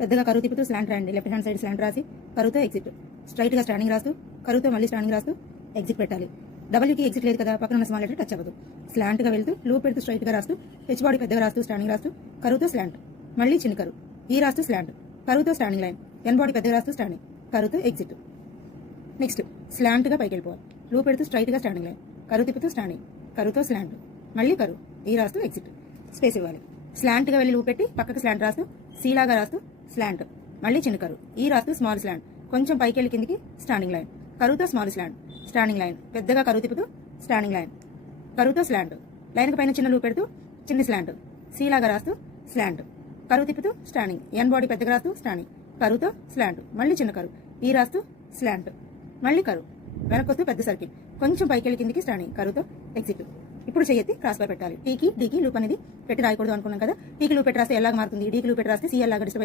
పెద్దగా కరువు తిప్పుతూ స్లాంట్ రాయండి. లెఫ్ట్ హ్యాండ్ సైడ్ స్లాంట్ రాసి కరువుతో ఎగ్జిట్. స్ట్రైట్గా స్టాండింగ్ రాస్తూ కరువుతో మళ్ళీ స్టాండింగ్ రాస్తూ ఎగ్జిట్ పెట్టాలి. డబల్యూకి ఎగ్జిట్ లేదు కదా, పక్కన ఉన్న స్మాల్ లెటర్ టచ్ అవ్వదు. స్లాంట్గా వెళ్తూ లూప్ పెడుతూ స్ట్రైట్గా రాస్తూ హెచ్ బాడీ పెద్దగా రాస్తూ స్టాండింగ్ రాస్తూ కరువుతో స్లాంట్, మళ్ళీ చిన్న కరువు, ఈ రాస్తూ స్లాంట్, కరువుతో స్టాండింగ్ లైన్, ఎన్ బాడీ పెద్దగా రాస్తూ స్టాండింగ్, కరువుతో ఎగ్జిట్. నెక్స్ట్ స్లాంట్గా పైకి వెళ్ళిపోవాలి. లూప్ పెడుతూ స్ట్రైట్గా స్టాండింగ్ లైన్, కరువు తిప్పుతూ స్టాండింగ్, కరువుతో స్లాంట్, మళ్ళీ కరువు, ఈ రాస్తూ ఎగ్జిట్. స్పేస్ ఇవ్వాలి. స్లాంట్గా వెళ్ళి లూప్ పెట్టి పక్కకు స్లాంట్ రాస్తూ సీలాగా రాస్తూ స్లాంట్, మళ్ళీ చిన్న కరువు, ఈ రాస్తూ స్మాల్ స్లాంట్, కొంచెం పైకి వెళ్ళి కిందికి స్టాండింగ్ లైన్, కరువుతో స్మాల్ స్లాంట్, స్టాండింగ్ లైన్, పెద్దగా కరువు తిప్పుతూ స్టాండింగ్ లైన్, కరువుతో స్లాంట్, లైన్కి పైన చిన్న లూప్ పెడుతూ చిన్న స్లాంట్, సీలాగా రాస్తూ స్లాంట్, కరువు తిప్పుతూ స్టాండింగ్, ఎన్ బాడీ పెద్దగా రాస్తూ స్టాండింగ్, కరువుతో స్లాంట్, మళ్ళీ చిన్న కరువు, ఈ రాస్తూ స్లాంట్, మళ్ళీ కరువు, వెనకొస్తూ పెద్ద సర్కిల్, కొంచెం పైకి వెళ్ళి కిందికి స్టాండింగ్, కరువుతో ఎగ్జిట్. ఇప్పుడు చెయ్యి క్రాస్ బార్ పెట్టాలి. టీకి డీకి లూప్ అనేది పెట్టి రాయకూడదు అనుకున్నాం కదా, టీకి లూప్ పెట్టి రాస్తే ఎలాగ మారుతుంది, డీకి లూప్ పెట్టి రాస్తే సి ఎలాగ డిస్టర్బ్